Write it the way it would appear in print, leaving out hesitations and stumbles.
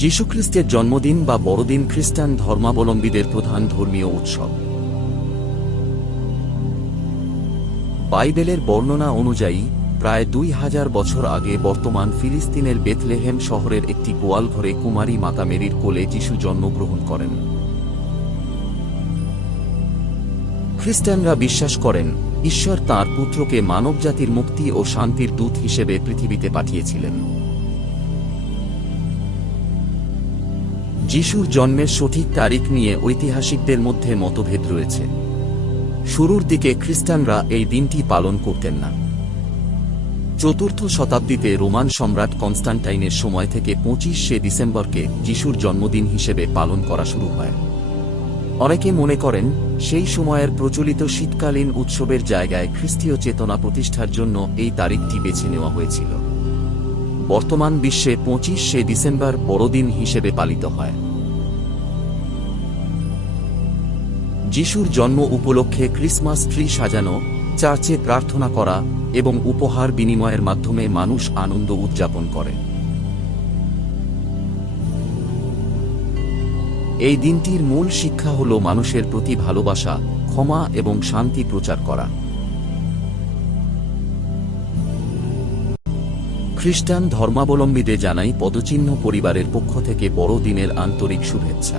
যীশুখ্রিস্টের জন্মদিন বা বড়দিন খ্রিস্টান ধর্মাবলম্বীদের প্রধান ধর্মীয় উৎসব। বাইবেলের বর্ণনা অনুযায়ী প্রায় 2000 বছর আগে বর্তমান ফিলিস্তিনের বেথলেহেম শহরের একটি গোয়ালঘরে কুমারী মাতা মেরির কোলে যিশু জন্মগ্রহণ করেন। খ্রিস্টানরা বিশ্বাস করেন ঈশ্বর তাঁর পুত্রকে মানবজাতির মুক্তি ও শান্তির দূত হিসেবে পৃথিবীতে পাঠিয়েছিলেন। যিশুর জন্মের সঠিক তারিখ নিয়ে ঐতিহাসিকদের মধ্যে মতভেদ রয়েছে। শুরুর দিকে খ্রিস্টানরা এই দিনটি পালন করতেন না। 4th শতাব্দীতে রোমান সম্রাট কনস্টান্টাইনের সময় থেকে 25শে ডিসেম্বরকে যিশুর জন্মদিন হিসেবে পালন করা শুরু হয়। অনেকে মনে করেন সেই সময়ের প্রচলিত শীতকালীন উৎসবের জায়গায় খ্রিস্টীয় চেতনা প্রতিষ্ঠার জন্য এই তারিখটি বেছে নেওয়া হয়েছিল। বর্তমান বিশ্বে 25শে ডিসেম্বর বড়দিন হিসেবে পালিত হয়। যিশুর জন্ম উপলক্ষে ক্রিসমাস ট্রি সাজানো, চার্চে প্রার্থনা করা এবং উপহার বিনিময়ের মাধ্যমে মানুষ আনন্দ উদযাপন করে। এই দিনটির মূল শিক্ষা হল মানুষের প্রতি ভালোবাসা, ক্ষমা এবং শান্তি প্রচার করা। খ্রিস্টান ধর্মাবলম্বীদের জানাই পদচিহ্ন পরিবারের পক্ষ থেকে বড়দিনের আন্তরিক শুভেচ্ছা।